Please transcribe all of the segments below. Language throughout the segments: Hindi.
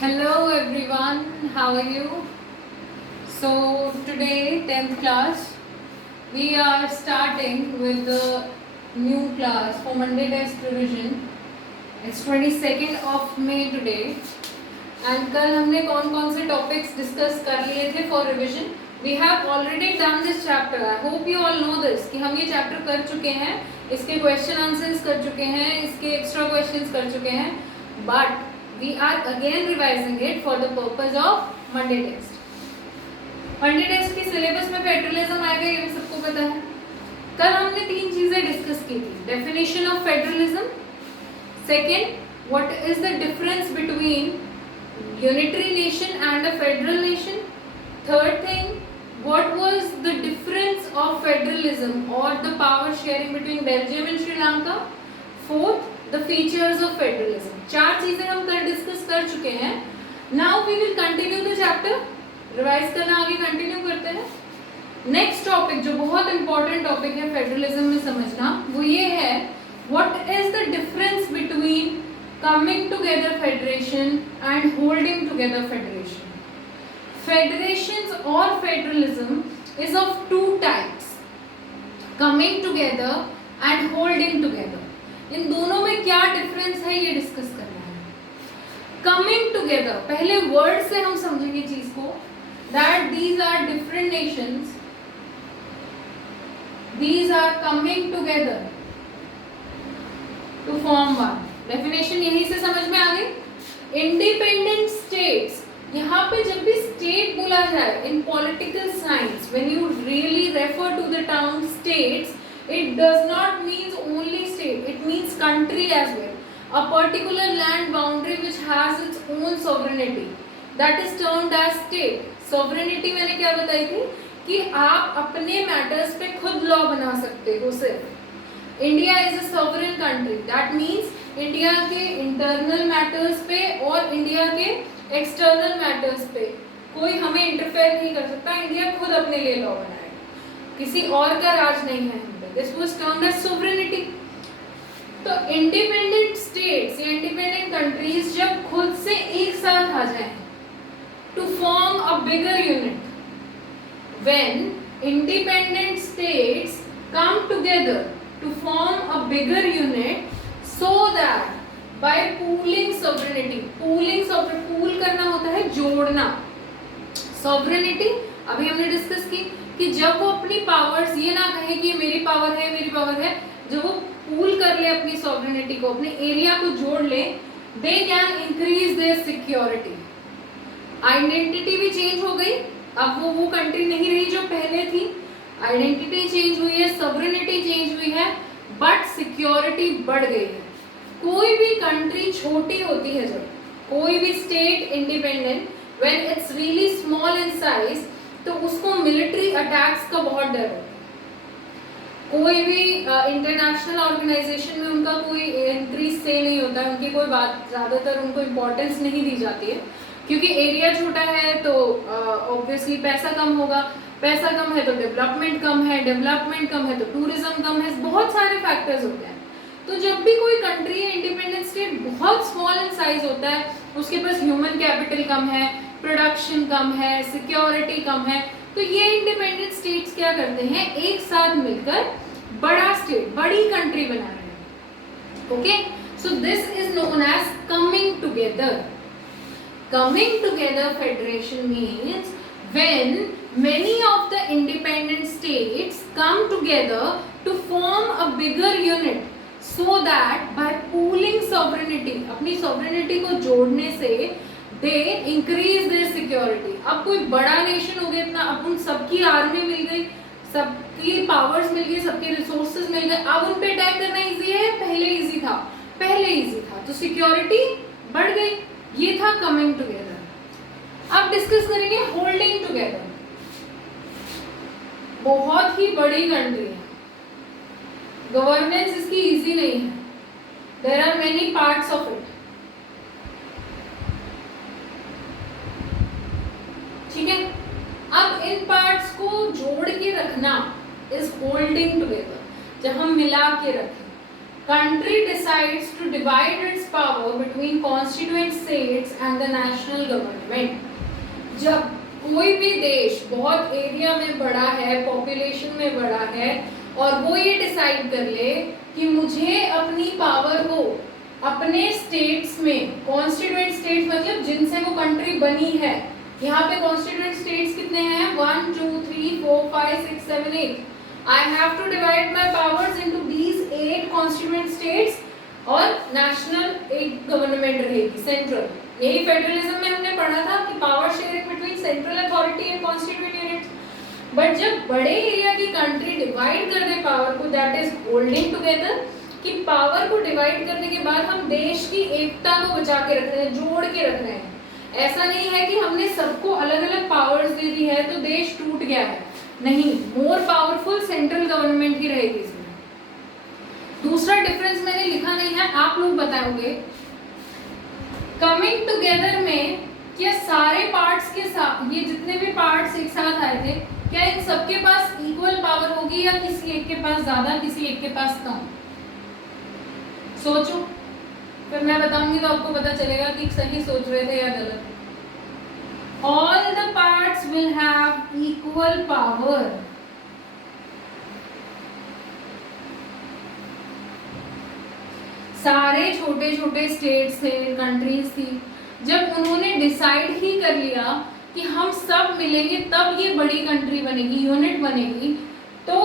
Hello everyone, how are you? So today 10th class we are starting with the new class for Monday test revision. It's 22nd of May today and कल हमने कौन से topics discuss कर लिए थे for revision. We have already done this chapter. I hope you all know this कि हम ये chapter कर चुके हैं, इसके question answers कर चुके हैं, इसके extra questions कर चुके हैं, but we are again revising it for the purpose of Monday test. Monday test के syllabus में federalism आएगा, ये भी सबको पता है. कल हमने 3 चीजें डिस्कस की थी. Definition of federalism. Second, what is the difference between unitary nation and a federal nation? Third thing, what was the difference of federalism or the power sharing between Belgium and Sri Lanka? Fourth, the features of federalism. 4 चीजें हम कल डिस्कस कर चुके हैं. Now we will continue the chapter. Revise करना आगे कंटिन्यू करते हैं. नेक्स्ट टॉपिक जो बहुत इंपॉर्टेंट टॉपिक है फेडरलिज्म में समझना, वो ये है what is the difference between coming together federation and holding together federation. Federations और federalism is of 2 types, coming together and holding together. इन दोनों में क्या डिफरेंस है ये डिस्कस करना है. कमिंग टुगेदर, पहले वर्ड से हम समझेंगे चीज को, that these are different nations, these are coming together to form one. Definition यहीं से समझ में आ गई. Independent states, यहाँ पे जब भी state बोला जाए in political science, when you really refer to the term states, it does not mean only state, it means country as well. A particular land boundary which has its own sovereignty, that is termed as state. Sovereignty मैंने क्या बताई थी कि आप अपने मैटर्स पे खुद लॉ बना सकते हो. सिर्फ India is a sovereign country, that means India के इंटरनल मैटर्स पे और इंडिया के एक्सटर्नल मैटर्स पे कोई हमें इंटरफेयर नहीं कर सकता. इंडिया खुद अपने लिए लॉ बनाएगा, किसी और का राज नहीं है. This was termed as sovereignty. तो इंडिपेंडेंट स्टेट्स या इंडिपेंडेंट कंट्रीज जब खुद से एक साथ आ जाएं to form a bigger unit, when independent states come together to form a bigger unit so that by pooling sovereignty, pool करना होता है जोड़ना. sovereignty अभी हमने डिस्कस की कि जब वो अपनी पावर्स ये ना कहे कि मेरी पावर है, जब वो पूल कर ले अपनी sovereignty को, अपने एरिया को जोड़ ले, they can increase their security. Identity भी चेंज हो गई, अब वो कंट्री नहीं रही जो पहले थी. आइडेंटिटी चेंज हुई है, सॉवरेनिटी चेंज हुई है, बट सिक्योरिटी बढ़ गई है. कोई भी कंट्री छोटी होती है, जब कोई भी state independent, when it's really small in size, तो उसको मिलिट्री अटैक्स का बहुत डर है. कोई भी इंटरनेशनल ऑर्गेनाइजेशन में उनका कोई इंक्रीज से नहीं होता है, उनकी कोई बात ज़्यादातर उनको इम्पोर्टेंस नहीं दी जाती है, क्योंकि एरिया छोटा है तो ऑब्वियसली पैसा कम होगा, पैसा कम है तो डेवलपमेंट कम है, डेवलपमेंट कम है तो टूरिज्म कम है, बहुत सारे फैक्टर्स होते हैं. तो जब भी कोई कंट्री है इंडिपेंडेंट स्टेट बहुत स्मॉल इन साइज होता है, उसके पास ह्यूमन कैपिटल कम है, प्रोडक्शन कम है, सिक्योरिटी कम है, तो ये इंडिपेंडेंट स्टेट्स क्या करते हैं, एक साथ मिलकर बड़ा स्टेट, बड़ी कंट्री बना रहे हैं. Okay, so this is known as coming together. Coming together federation means when many of the independent states come together to form a bigger unit so that by pooling sovereignty, अपनी sovereignty को जोड़ने से they increase their security. अब कोई बड़ा नेशन हो गया इतना, अब उन सबकी आर्मी मिल गई, सबकी पावर्स मिल गई, सबके रिसोर्सेज मिल गए, अब उन पे अटैक करना इजी है, पहले इजी था, तो सिक्योरिटी बढ़ गई. ये था कमिंग टुगेदर. अब डिस्कस करेंगे होल्डिंग टुगेदर. बहुत ही बड़ी कंट्री है, गवर्नेंस इसकी इजी नहीं है, there are many parts of it. ठीक है, अब इन पार्ट्स को जोड़ के रखना इज होल्डिंग टुगेदर. जब हम मिला के रखें, country decides to divide its power between constituent states and the national government. जब कोई भी देश बहुत एरिया में बड़ा है, पॉपुलेशन में बड़ा है, और वो ये डिसाइड कर ले कि मुझे अपनी पावर को अपने स्टेट्स में, कॉन्स्टिट्यूएंट स्टेट्स मतलब जिनसे वो कंट्री बनी है, यहाँ पे कॉन्स्टिट्यूएंट स्टेट्स कितने हैं, 1 2 3 4 5 6 7 8, I have to divide my powers into these 8 constituent states और नेशनल एक गवर्नमेंट रहेगी, सेंट्रल। यही फेडरलिज्म में हमने पढ़ा था कि power sharing between central authority and constituent units. But जब बड़े एरिया की कंट्री डिवाइड कर दे पावर को, दैट इज होल्डिंग टुगेदर, कि पावर को डिवाइड करने के बाद हम देश की एकता को बचा के रख रहे हैं, जोड़ के रख रहे हैं। ऐसा नहीं है कि हमने सबको अलग अलग पावर्स दे दी है तो देश टूट गया है, नहीं, मोर पावरफुल सेंट्रल गवर्नमेंट ही रहेगी इसमें। दूसरा डिफरेंस मैंने लिखा नहीं है, आप लोग बताओगे। कमिंग टुगेदर में क्या सारे पार्ट्स के साथ, ये जितने भी पार्ट्स एक साथ आए थे, क्या इन सबके पास इक्वल पावर होगी या किसी एक के पास ज्यादा, किसी एक के पास कम? सोचो, फिर मैं बताऊंगी तो आपको पता चलेगा कि सही सोच रहे थे या गलत। All the parts will have equal power. सारे छोटे छोटे स्टेट्स थे, कंट्रीज थी, जब उन्होंने डिसाइड ही कर लिया कि हम सब मिलेंगे तब ये बड़ी कंट्री बनेगी, यूनिट बनेगी, तो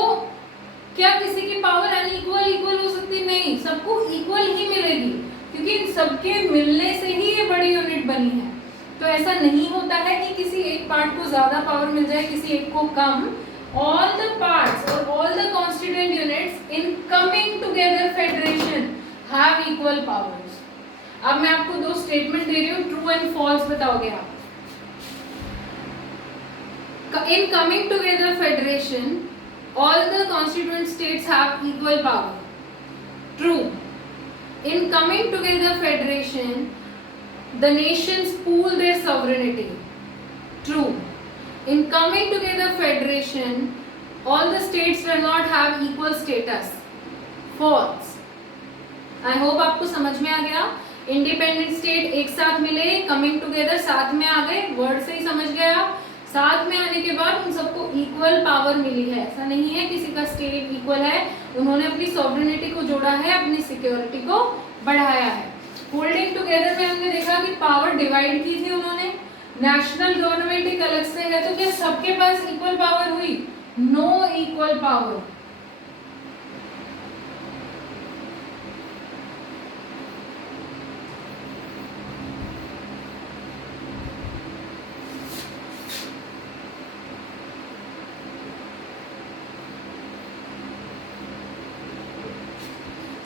क्या किसी की पावर अनइक्वल इक्वल हो सकती? नहीं, सबको इक्वल ही मिलेगी, क्योंकि इन सबके मिलने से ही ये बड़ी यूनिट बनी है। तो ऐसा नहीं होता है कि किसी एक पार्ट को ज्यादा पावर मिल जाए, किसी एक को कम। ऑल द पार्ट्स और all the constituent units in coming together federation have equal powers. अब मैं आपको दो स्टेटमेंट दे रही हूँ, ट्रू एंड फॉल्स बताओगे आप। In coming together federation all the constituent states have equal power. True. In coming together federation, the nations pool their sovereignty. True. In coming together federation, all the states do not have equal status. False. I hope आपको समझ में आ गया। इंडिपेंडेंट स्टेट एक साथ मिले, कमिंग टुगेदर साथ में आ गए, वर्ड से ही समझ गए आप। साथ में आने के बाद उन सबको इक्वल पावर मिली है। ऐसा नहीं है किसी का स्टेट इक्वल है, उन्होंने अपनी सॉवरेनिटी को जोड़ा है, अपनी सिक्योरिटी को बढ़ाया है। होल्डिंग टुगेदर में हमने देखा कि पावर डिवाइड की थी उन्होंने, नेशनल गवर्नमेंट एक अलग से है, तो क्या सबके पास इक्वल पावर हुई? No equal power.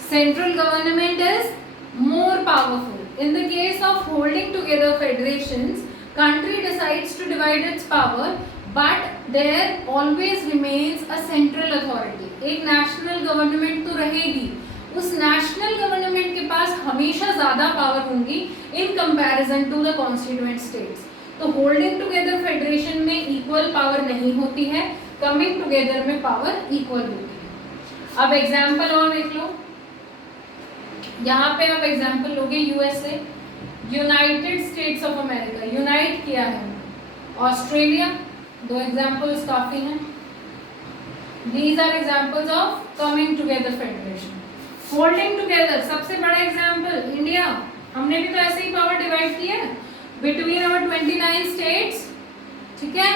Central government is more powerful. In the case of holding together federations, country decides to divide its power, but there always remains a central authority. एक national government तो रहेगी, उस national government के पास हमेशा ज़्यादा power होंगी in comparison to the constituent states. तो holding together federation में equal power नहीं होती है, coming together में power equal होती है। अब example और देख लो, यहाँ पे आप एग्जाम्पल लोगे USA, United States of America, unite किया है, ऑस्ट्रेलिया, दो एग्जाम्पल्स काफी हैं। These are examples of coming together federation. Holding together सबसे बड़ा एग्जाम्पल इंडिया, हमने भी तो ऐसे ही पावर डिवाइड किया है बिटवीन आवर 29 स्टेट्स, ठीक है,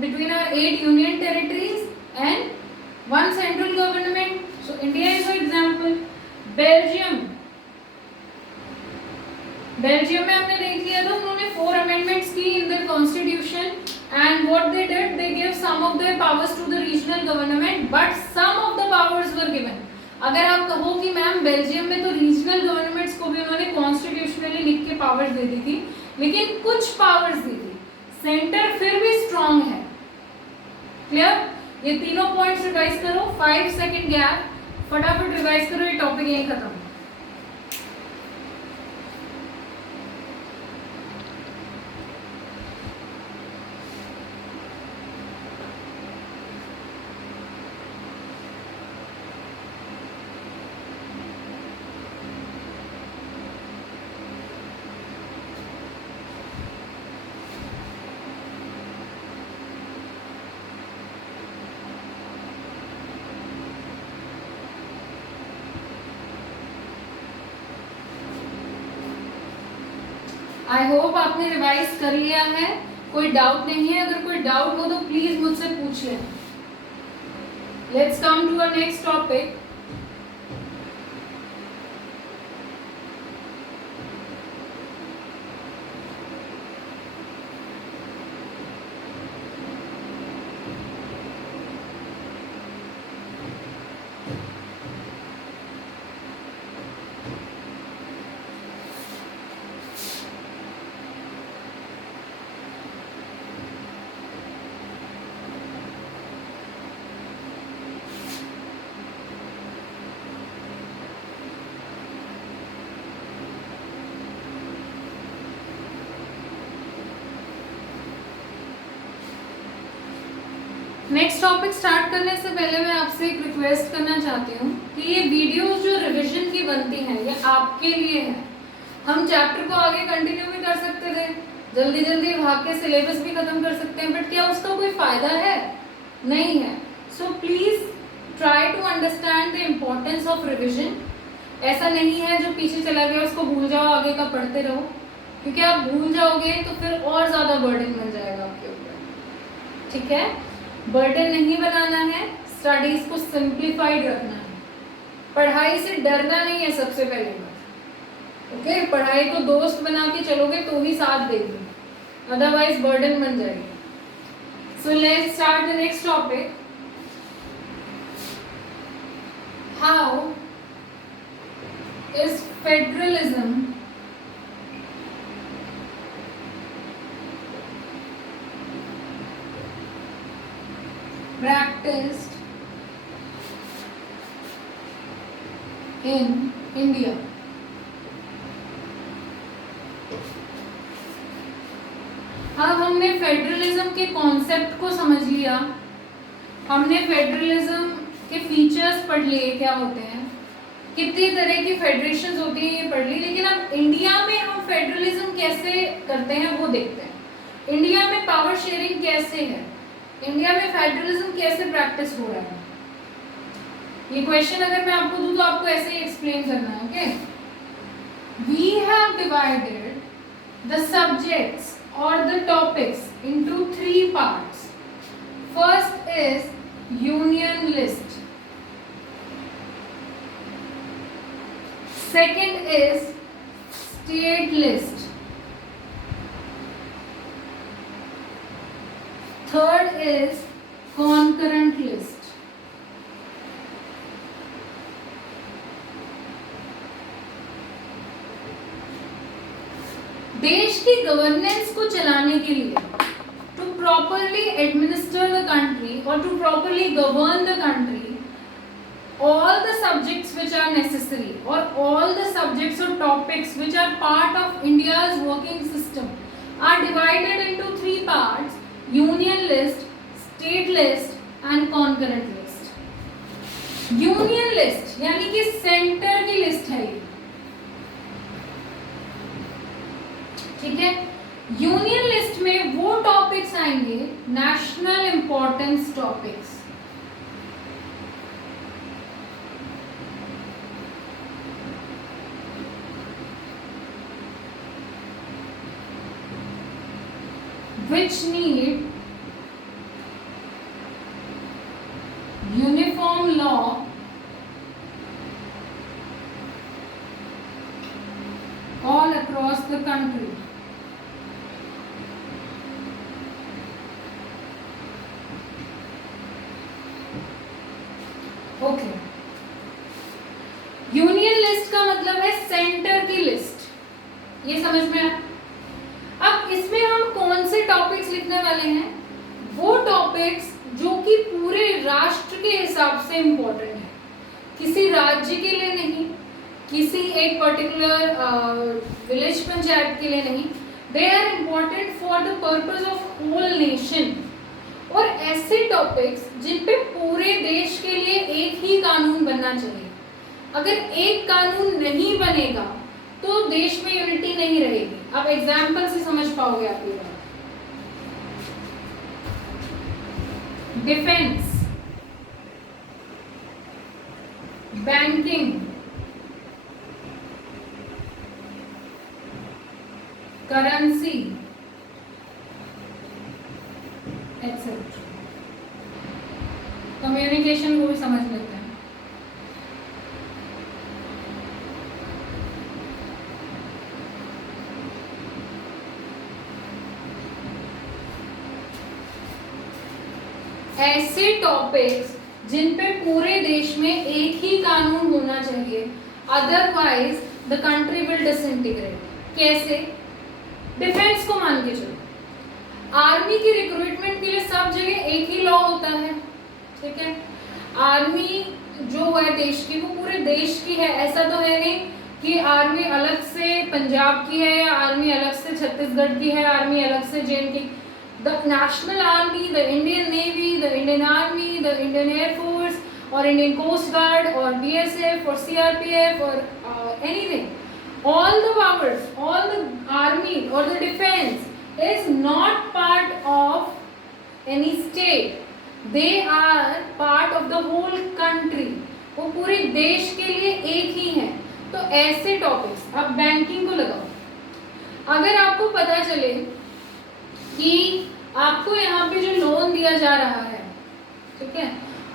between our 8 union territories and 1 central government. So India is an example. Belgium, Belgium में हमने देख लिया था, उन्होंने 4 अमेंडमेंट्स की in their constitution, and what they did, they give some of their powers to the regional government, but some of the powers were given. अगर आप कहो कि मैम बेल्जियम में तो रीजनल गवर्नमेंट्स को भी उन्होंने कॉन्स्टिट्यूशनली लिख के पावर्स दे दी थी, लेकिन कुछ पावर्स दी थी, सेंटर फिर भी स्ट्रांग है। क्लियर? ये तीनों पॉइंट्स रिवाइज करो, 5 सेकंड गैप, फटाफट रिवाइज करो, ये टॉपिक यहीं खत्म। आई होप आपने रिवाइज कर लिया है, कोई डाउट नहीं है। अगर कोई डाउट हो तो प्लीज मुझसे पूछ लें। Let's come to our next topic. Next topic start करने से पहले मैं आपसे एक रिक्वेस्ट करना चाहती हूँ कि ये वीडियोस जो रिवीजन की बनती हैं ये आपके लिए है। हम चैप्टर को आगे कंटिन्यू भी कर सकते थे, जल्दी जल्दी भाग के सिलेबस भी खत्म कर सकते हैं, बट क्या उसका कोई फायदा है? नहीं है। So please try to understand the importance of revision. ऐसा नहीं है जो पीछे चला गया उसको भूल जाओ, आगे का पढ़ते रहो, क्योंकि आप भूल जाओगे तो फिर और ज्यादा बर्डन बन जाएगा आपके ऊपर। ठीक है, बर्डन नहीं बनाना है, स्टडीज को सिंप्लीफाइड रखना है, पढ़ाई से डरना नहीं है सबसे पहले बात। ओके, पढ़ाई को दोस्त बना के चलोगे तो ही साथ देगी, अदरवाइज बर्डन बन जाएगी। So let's start the next topic. How is federalism practiced in India? अब हमने फेडरलिज्म के कॉन्सेप्ट को समझ लिया, हमने फेडरलिज्म के फीचर्स पढ़ लिए, क्या होते हैं, कितनी तरह की फेडरेशंस होती हैं ये पढ़ ली। लेकिन अब इंडिया में हम फेडरलिज्म कैसे करते हैं वो देखते हैं। इंडिया में पावर शेयरिंग कैसे है, इंडिया में फेडरलिज्म कैसे प्रैक्टिस हो रहा है, ये क्वेश्चन अगर मैं आपको दूं तो आपको ऐसे ही एक्सप्लेन करना है। Okay, we have divided the subjects और the topics into 3 parts. First is union list, second is state list, third is concurrent list। देश की गवर्नेंस को चलाने के लिए, to properly administer the country और to properly govern the country, all the subjects which are necessary or all the subjects or topics which are part of India's working system are divided into 3 parts: union list, state list and concurrent list. Union list यानी कि सेंटर की लिस्ट है ये, ठीक है। यूनियन लिस्ट में वो टॉपिक्स आएंगे national importance topics, which need uniform law all across the country। Okay, union list का मतलब है सेंटर की लिस्ट, ये समझ में आया। अब इसमें हम कौन से टॉपिक्स लिखने वाले हैं? वो टॉपिक्स जो कि पूरे राष्ट्र के हिसाब से इंपॉर्टेंट है, किसी राज्य के लिए नहीं, किसी एक पर्टिकुलर विलेज पंचायत के लिए नहीं, they are important for the purpose of whole nation. और ऐसे टॉपिक्स जिन पे पूरे देश के लिए एक ही कानून बनना चाहिए। अगर एक कानून नहीं बनेगा तो देश में यूनिटी नहीं रहेगी। आप एग्जाम्पल से समझ पाओगे आप ये बात। Defence, banking, currency etcetera. Communication को भी समझ लेते हैं। ऐसे टॉपिक्स जिन पे पूरे देश में एक ही कानून होना चाहिए, otherwise the country will disintegrate. कैसे? डिफेंस को मान के चलो, आर्मी की रिक्रूटमेंट के लिए सब जगह एक ही लॉ होता है, ठीक है। आर्मी जो है देश की, वो पूरे देश की है। ऐसा तो है नहीं कि आर्मी अलग से पंजाब की है, या आर्मी अलग से छत्तीसगढ़ की है, आर्मी अलग से JNK। The national army, the Indian Navy, the Indian Army, the Indian Air Force, or Indian Coast Guard, or BSF, or CRPF, or anything, all the powers, all the army or the defense is not part of any state. They are part of the whole country. वो पूरे देश के लिए एक ही है। तो ऐसे टॉपिक्स, अब बैंकिंग को लगाओ। अगर आपको पता चले कि आपको यहाँ पे जो लोन दिया जा रहा है, ठीक है,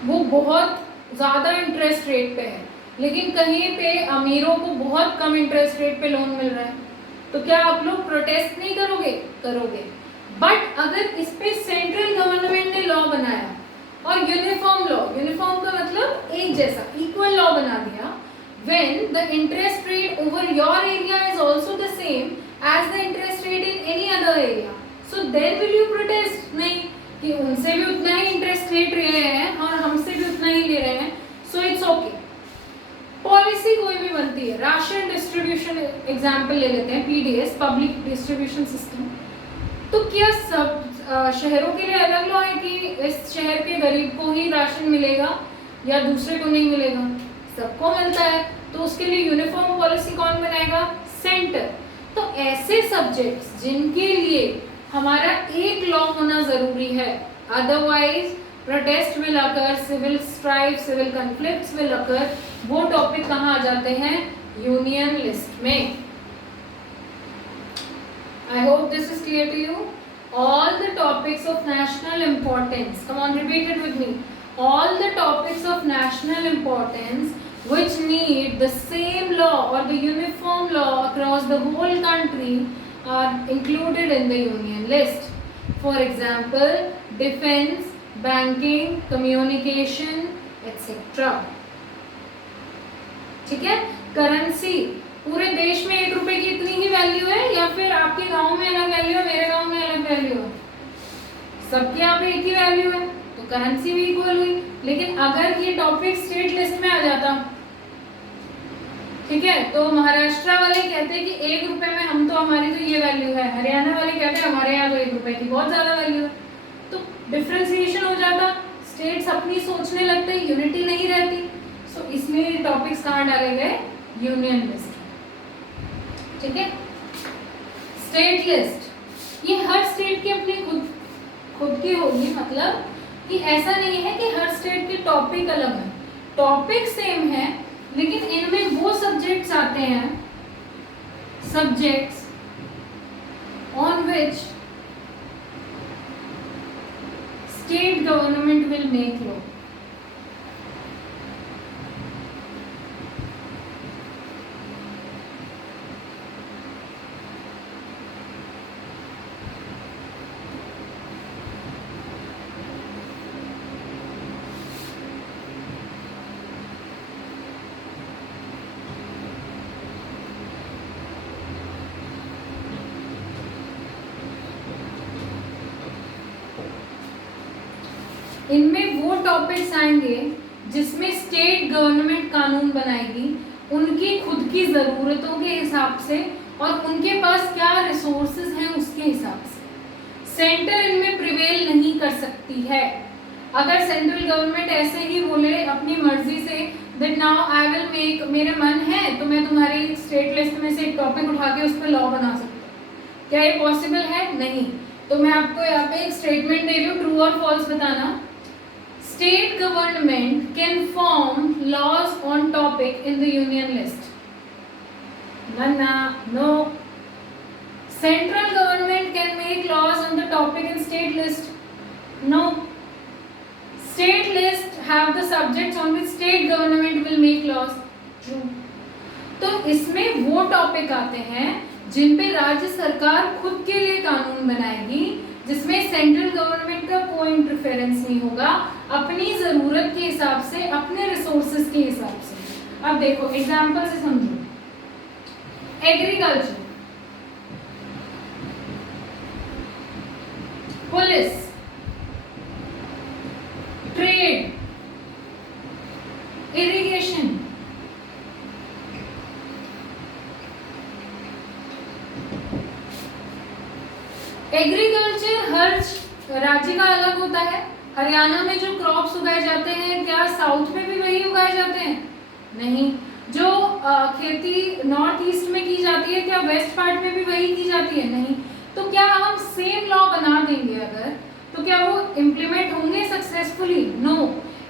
वो बहुत ज़्यादा इंटरेस्ट रेट पे है, लेकिन कहीं पे अमीरों को बहुत कम इंटरेस्ट रेट पे लोन मिल रहा है, तो क्या आप लोग प्रोटेस्ट नहीं करोगे? करोगे। बट अगर इस पे सेंट्रल गवर्नमेंट ने लॉ बनाया और यूनिफॉर्म लॉ, यूनिफॉर्म का मतलब एक जैसा, इक्वल लॉ बना दिया, when the interest rate over your area is also the same as the interest rate in any other area, so then will you protest? नहीं, कि उनसे भी उतना ही इंटरेस्ट रेट ले रहे हैं और हमसे भी उतना ही ले रहे हैं, so it's okay। पॉलिसी कोई भी बनती है, राशन डिस्ट्रीब्यूशन एग्जाम्पल ले लेते हैं, PDS, पब्लिक डिस्ट्रीब्यूशन सिस्टम। तो क्या सब शहरों के लिए अलग लॉ है कि इस शहर के गरीब को ही राशन मिलेगा या दूसरे को नहीं मिलेगा? सबको मिलता है। तो उसके लिए यूनिफॉर्म पॉलिसी कौन बनाएगा? सेंटर। तो ऐसे सब्जेक्ट्स जिनके लिए हमारा एक लॉ होना जरूरी है, otherwise protest will occur, civil strife, civil conflicts will occur, वो टॉपिक कहाँ आ जाते हैं? यूनियन लिस्ट में। I hope this is clear to you. All the topics of national importance, come on, repeat it with me. All the topics of national importance which need the same law or the uniform law across the whole country are included in the union list. For example, defense, banking, communication, etc. ठीक है? करेंसी, पूरे देश में 1 रुपए की इतनी ही वैल्यू है, या फिर आपके गांव में अलग वैल्यू है, मेरे गांव में अलग वैल्यू है? सबके यहाँ पे एक ही वैल्यू है, तो करेंसी भी इक्वल हुई। लेकिन अगर ये टॉपिक स्टेट लिस्ट में आ जाता, ठीक है, तो महाराष्ट्र वाले कहते हैं कि 1 रुपए में हम तो, हमारी तो ये वैल्यू है, हरियाणा वाले कहते हैं हमारे यहाँ तो 1 रुपए की बहुत ज्यादा वैल्यू है, तो डिफ्रेंसिएशन हो जाता, स्टेट्स अपनी सोचने लगते, यूनिटी नहीं रहती। सो इसलिए टॉपिक्स कहाँ डाले गए? Union list. ठीक है, स्टेट लिस्ट, ये हर स्टेट की अपनी खुद की होगी, मतलब कि ऐसा नहीं है कि हर स्टेट के टॉपिक अलग है, टॉपिक सेम है, लेकिन इनमें वो सब्जेक्ट्स आते हैं, subjects on which state government will make law. इनमें वो टॉपिक्स आएंगे जिसमें स्टेट गवर्नमेंट कानून बनाएगी उनकी खुद की ज़रूरतों के हिसाब से और उनके पास क्या रिसोर्सेज हैं उसके हिसाब से। सेंटर इनमें प्रिवेल नहीं कर सकती है। अगर सेंट्रल गवर्नमेंट ऐसे ही बोले अपनी मर्जी say that now I will make, मेरे मन है तो मैं तुम्हारी स्टेट लिस्ट में से एक टॉपिक उठा के उस पर लॉ बना सकता हूँ, क्या ये पॉसिबल है? नहीं। तो मैं आपको यहाँ पे एक स्टेटमेंट दे रही हूँ, ट्रू और फॉल्स बताना। State government can form laws on topic in the union list. No. Central government can make laws on the topic in state list. No. State list have the subjects on which state government will make laws. True. तो इसमें वो टॉपिक आते हैं जिन पे राज्य सरकार खुद के लिए कानून बनाएगी, जिसमें सेंट्रल गवर्नमेंट का कोई इंटरफेरेंस नहीं होगा, अपनी जरूरत के हिसाब से, अपने रिसोर्सेज के हिसाब से। अब देखो एग्जांपल से समझो। Agriculture, police, trade, irrigation, agriculture हर राज्य का अलग होता है। हरियाणा में जो क्रॉप्स उगाए जाते हैं, क्या साउथ में भी वही उगाए जाते हैं? नहीं। जो खेती नॉर्थ ईस्ट में की जाती है, क्या वेस्ट पार्ट में भी वही की जाती है? नहीं। तो क्या हम सेम लॉ बना देंगे अगर, तो क्या वो इम्प्लीमेंट होंगे successfully? No.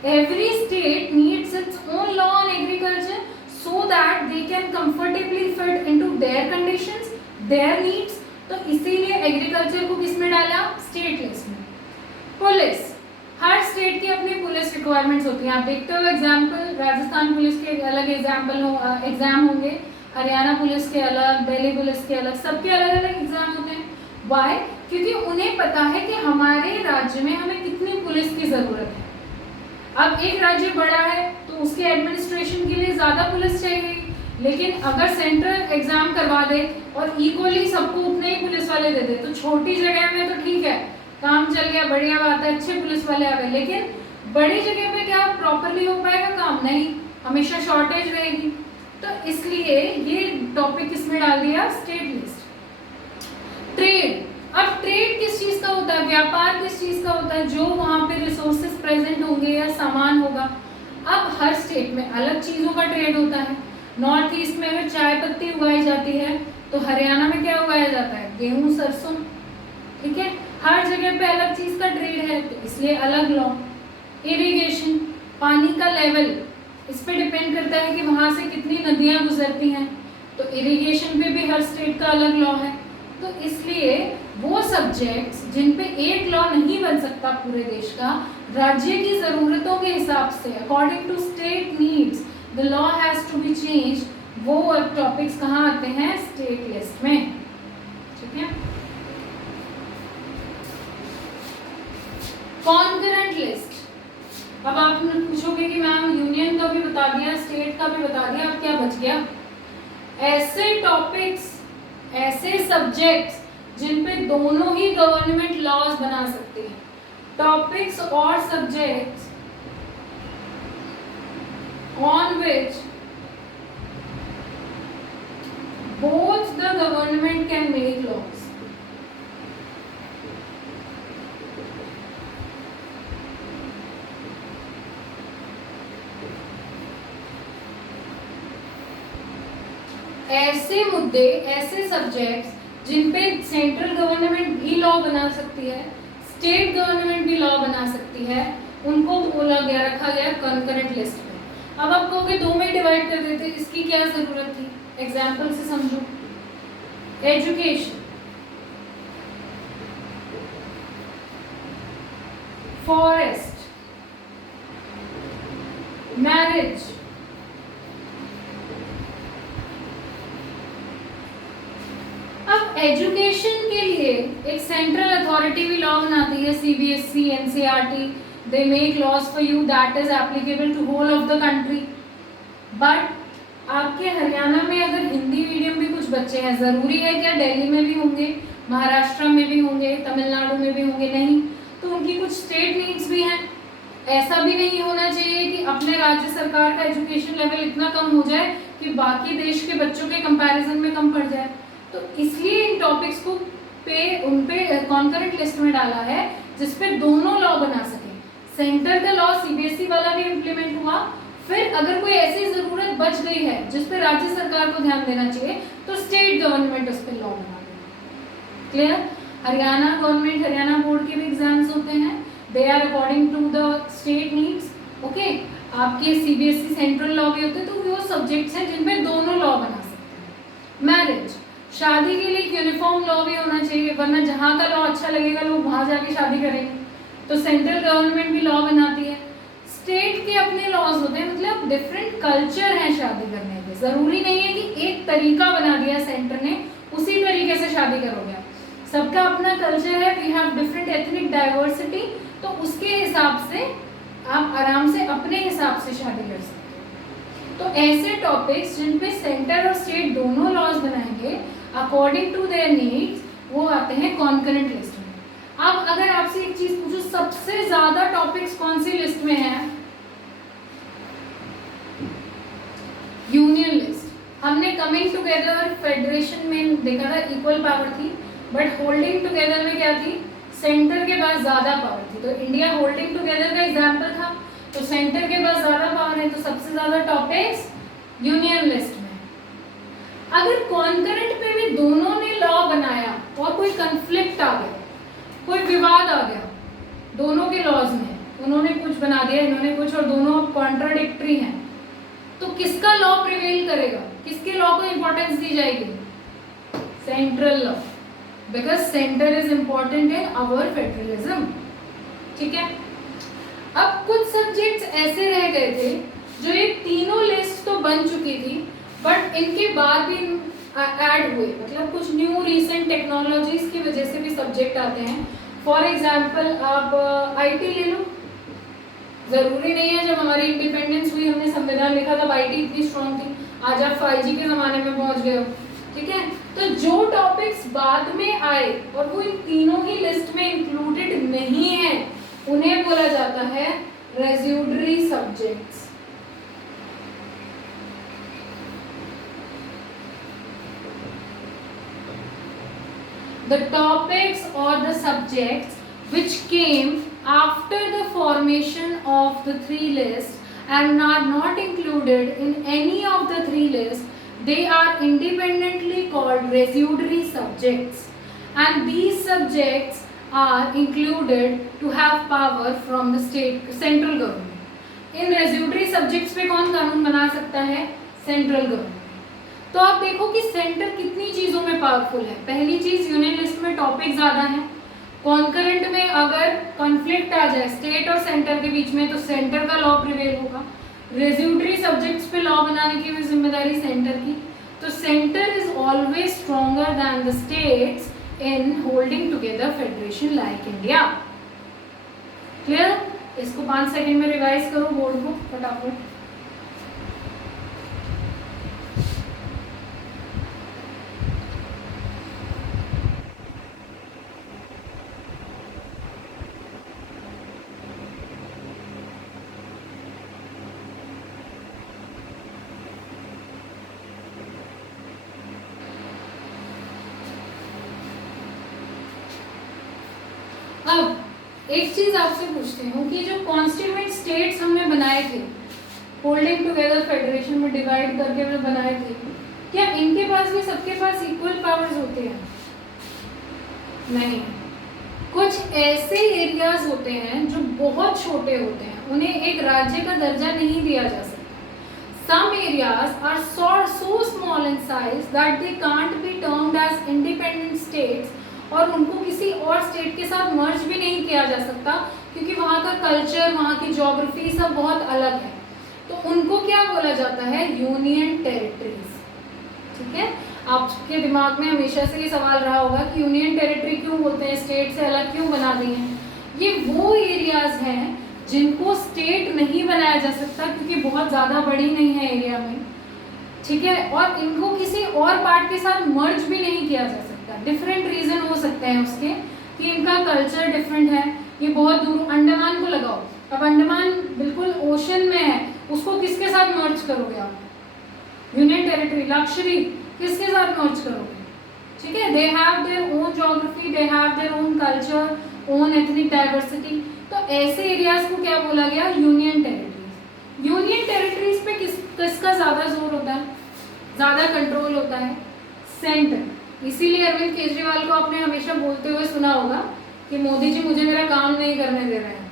Every state needs its own law on agriculture so that they can comfortably fit into their conditions, their needs. तो इसीलिए एग्रीकल्चर को किस में डाला? स्टेट लिस्ट में। पुलिस, हर स्टेट की अपनी पुलिस रिक्वायरमेंट्स होती हैं। आप देखते हो एग्जाम्पल, राजस्थान पुलिस के अलग एग्जाम होंगे, हरियाणा पुलिस के अलग, दिल्ली पुलिस के अलग, सबके अलग अलग एग्जाम होते हैं। वाई? क्योंकि उन्हें पता है कि हमारे राज्य में हमें कितनी पुलिस की जरूरत है। अब एक राज्य बड़ा है तो उसके एडमिनिस्ट्रेशन के लिए ज्यादा पुलिस चाहिए, लेकिन अगर सेंट्रल एग्जाम करवा दे और इक्वली सबको उतने ही पुलिस वाले दे दे तो छोटी जगह में तो ठीक है, काम चल गया, बढ़िया बात है, अच्छे पुलिस वाले आ गए, लेकिन बड़ी जगह पे क्या प्रॉपरली हो पाएगा काम? नहीं, हमेशा शॉर्टेज रहेगी। तो इसलिए ये टॉपिक किसमें डाल दिया? State list. ट्रेड, अब ट्रेड किस चीज का होता है? व्यापार किस चीज का होता है? जो वहां पे रिसोर्सेज प्रेजेंट होंगे या सामान होगा। अब हर स्टेट में अलग चीजों का ट्रेड होता है। नॉर्थ ईस्ट में अगर चाय पत्ती उगाई जाती है तो हरियाणा में क्या उगाया जाता है? गेहूं, सरसों। ठीक है, हर जगह पे अलग चीज का ट्रेड है, तो इसलिए अलग लॉ। इरिगेशन, पानी का लेवल, इस पे डिपेंड करता है कि वहां से कितनी नदियां गुजरती हैं, तो इरिगेशन पे भी हर स्टेट का अलग लॉ है। तो इसलिए वो सब्जेक्ट्स जिन पे एक लॉ नहीं बन सकता पूरे देश का, राज्य की जरूरतों के हिसाब से, according to state needs the law has to be change, वो टॉपिक्स कहाँ आते हैं? स्टेट लिस्ट में। ठीक है। कॉन्करेंट लिस्ट, अब आप पूछोगे कि मैम यूनियन का भी बता दिया, स्टेट का भी बता दिया, अब क्या बच गया? ऐसे टॉपिक्स, ऐसे सब्जेक्ट्स जिन पे दोनों ही गवर्नमेंट लॉज बना सकती है। टॉपिक्स और subjects on which both the government can make laws. ऐसे मुद्दे, ऐसे सब्जेक्ट्स जिन पे सेंट्रल गवर्नमेंट भी लॉ बना सकती है, स्टेट गवर्नमेंट भी लॉ बना सकती है, उनको बोला गया, रखा गया कंकरेंट लिस्ट में। अब आप कहोगे दो में डिवाइड कर देते, इसकी क्या जरूरत थी? एग्जाम्पल से समझो। एजुकेशन, फॉरेस्ट, मैरिज, अब एजुकेशन के लिए एक सेंट्रल अथॉरिटी भी लॉ बनाती है, CBSE, NCERT, they make laws for you that is applicable to whole of the country. But आपके हरियाणा में अगर हिंदी मीडियम भी कुछ बच्चे हैं, जरूरी है क्या दिल्ली में भी होंगे, महाराष्ट्र में भी होंगे, तमिलनाडु में भी होंगे? नहीं। तो उनकी कुछ स्टेट नीड्स भी हैं। ऐसा भी नहीं होना चाहिए कि अपने राज्य सरकार का एजुकेशन लेवल इतना कम हो जाए कि बाकी देश के बच्चों के कंपैरिजन में कम पड़ जाए। तो इसलिए इन टॉपिक्स को उन पे कॉन्करेंट लिस्ट में डाला है, जिसपे दोनों लॉ बना सके। सेंटर का लॉ सीबीएसई वाला भी इम्प्लीमेंट हुआ, फिर अगर कोई ऐसी जरूरत बच गई है जिस पे राज्य सरकार को ध्यान देना चाहिए तो स्टेट गवर्नमेंट उस पर लॉ बना देगा। Clear? Haryana government, Haryana board के भी एग्जाम्स होते हैं, they are according to the state needs. Okay, आपके सीबीएसई सेंट्रल लॉ भी होते हैं, तो वो सब्जेक्ट्स हैं जिनपे दोनों लॉ बना सकते हैं। मैरिज, शादी के लिए एक यूनिफॉर्म लॉ भी होना चाहिए, वरना जहाँ का लॉ अच्छा लगेगा लोग वहाँ जाके शादी करेंगे। तो सेंट्रल गवर्नमेंट भी लॉ बनाती है, स्टेट के अपने लॉज होते हैं, मतलब डिफरेंट कल्चर हैं शादी करने के। जरूरी नहीं है कि एक तरीका बना दिया सेंटर ने उसी तरीके से शादी करोगे आप, सबका अपना कल्चर है, we have different ethnic diversity, तो उसके हिसाब से आप आराम से अपने हिसाब से शादी कर सकते हो। तो ऐसे टॉपिक्स जिन पे सेंटर और स्टेट दोनों लॉज बनाएंगे अकॉर्डिंग टू देयर नीड्स, वो आते हैं कॉन्करेंट लिस्ट में। अब अगर आपसे एक चीज पूछूं, सबसे ज्यादा टॉपिक्स कौन सी लिस्ट में है? Union list. हमने कमिंग टुगेदर फेडरेशन में देखा था इक्वल पावर थी, बट होल्डिंग टुगेदर में क्या थी? सेंटर के पास ज्यादा पावर थी। तो इंडिया होल्डिंग टुगेदर का एग्जाम्पल था, तो सेंटर के पास ज्यादा पावर है, तो सबसे ज्यादा टॉपिक्स यूनियन लिस्ट में। अगर कॉन्करेंट पे भी दोनों ने लॉ बनाया और कोई कंफ्लिक्ट आ गया, कोई विवाद आ गया दोनों के लॉज में, उन्होंने कुछ बना दिया इन्होंने कुछ, और दोनों कॉन्ट्राडिक्टरी हैं, तो किसका लॉ प्रिवेल करेगा? किसके लॉ को इंपॉर्टेंस दी जाएगी? Central law, because centre is important in our federalism. ठीक है, अब कुछ सब्जेक्ट्स ऐसे रह गए थे जो ये तीनों लिस्ट तो बन चुकी थी, बट इनके बाद भी ऐड हुए, मतलब कुछ न्यू रिसेंट टेक्नोलॉजीज की वजह से भी सब्जेक्ट आते हैं। फॉर एग्जाम्पल आप आईटी ले लो, जरूरी नहीं है जब हमारी इंडिपेंडेंस हुई हमने संविधान लिखा तब आईटी इतनी स्ट्रॉन्ग थी, आज आप 5G के जमाने में पहुंच गए हो। ठीक है, तो जो टॉपिक्स बाद में आए और वो इन तीनों ही लिस्ट में इंक्लूडेड नहीं है, उन्हें बोला जाता है residuary subjects. The topics or the subjects which came after the formation of the three lists and are not included in any of the three lists, they are independently called residuary subjects, and these subjects are included to have power from the state central government। In residuary subjects पे कौन कानून बना सकता है? Central government. तो आप देखो कि सेंटर कितनी चीजों में पावरफुल है। पहली चीज, यूनियन लिस्ट में टॉपिक ज्यादा है, कॉन्करेंट में अगर कॉन्फ्लिक्ट आ जाए स्टेट और सेंटर के बीच में तो सेंटर का लॉ प्रिवेल होगा, रेज्यूडरी सब्जेक्ट्स पे लॉ बनाने की भी जिम्मेदारी सेंटर की। तो centre is always stronger than the states in holding together federation like India. Clear? इसको 5 सेकेंड में रिवाइज करो बोर्ड को फटाफट। अब एक चीज आपसे पूछते हूँ कि जो कॉन्स्टिट्यूएंट स्टेट्स हमने बनाए थे होल्डिंग टुगेदर फेडरेशन में डिवाइड करके जो बनाए थे, क्या इनके पास भी सबके पास इक्वल पावर्स होते हैं? नहीं, कुछ ऐसे एरियाज होते हैं जो बहुत छोटे होते हैं, उन्हें एक राज्य का दर्जा नहीं दिया जा सकता। Some areas are so small in size that they can't be termed as independent states, और उनको किसी और स्टेट के साथ मर्ज भी नहीं किया जा सकता क्योंकि वहाँ का कल्चर, वहाँ की ज्योग्राफी सब बहुत अलग है। तो उनको क्या बोला जाता है? Union territories. ठीक है, आपके दिमाग में हमेशा से ये सवाल रहा होगा कि यूनियन टेरिटरी क्यों बोलते हैं, स्टेट से अलग क्यों बना दी हैं? ये वो एरियाज हैं जिनको स्टेट नहीं बनाया जा सकता क्योंकि बहुत ज़्यादा बड़ी नहीं है एरिया में। ठीक है, और इनको किसी और पार्ट के साथ मर्ज भी नहीं किया जा सकता। डिफरेंट रीजन हो सकते हैं उसके कि इनका कल्चर डिफरेंट है, ये बहुत दूर, अंडमान को लगाओ, अब अंडमान बिल्कुल ओशन में है, उसको किसके साथ मर्ज करोगे आप? Union territory. लक्षद्वीप किसके साथ मर्ज करोगे? ठीक है, they have their own geography, they have their own culture, own ethnic diversity. तो ऐसे एरियाज को क्या बोला गया? Union territories. यूनियन टेरिटरीज पे किसका ज्यादा जोर होता है, ज्यादा कंट्रोल होता है? सेंटर। इसीलिए अरविंद केजरीवाल को आपने हमेशा बोलते हुए सुना होगा कि मोदी जी मुझे मेरा काम नहीं करने दे रहे हैं,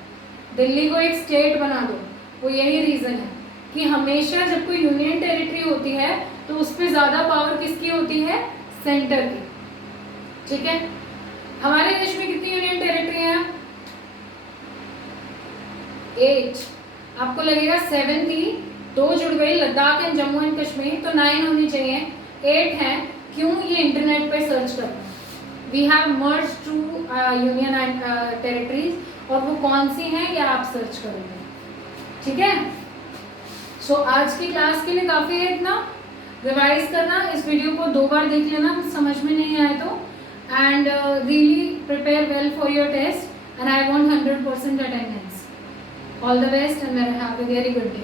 दिल्ली को एक स्टेट बना दो। वो यही रीजन है कि हमेशा जब कोई यूनियन टेरिटरी होती है तो उस पर ज्यादा पावर किसकी होती है? सेंटर की, ठीक है। हमारे देश में कितनी यूनियन टेरिटरी है? 8। आपको लगेगा 7 थी, 2 जुड़ गई, लद्दाख एंड जम्मू एंड कश्मीर, तो 9 होनी चाहिए, 8 है। क्यों? ये इंटरनेट पे सर्च करना, we have merge 2 union territories, और वो कौन सी हैं ये आप सर्च करोगे, ठीक है। सो आज की क्लास के लिए काफ़ी है इतना। रिवाइज करना, इस वीडियो को 2 बार देख लेना समझ में नहीं आए तो, and really prepare well for your test, and I want 100% attendance. All the best and have a very good day.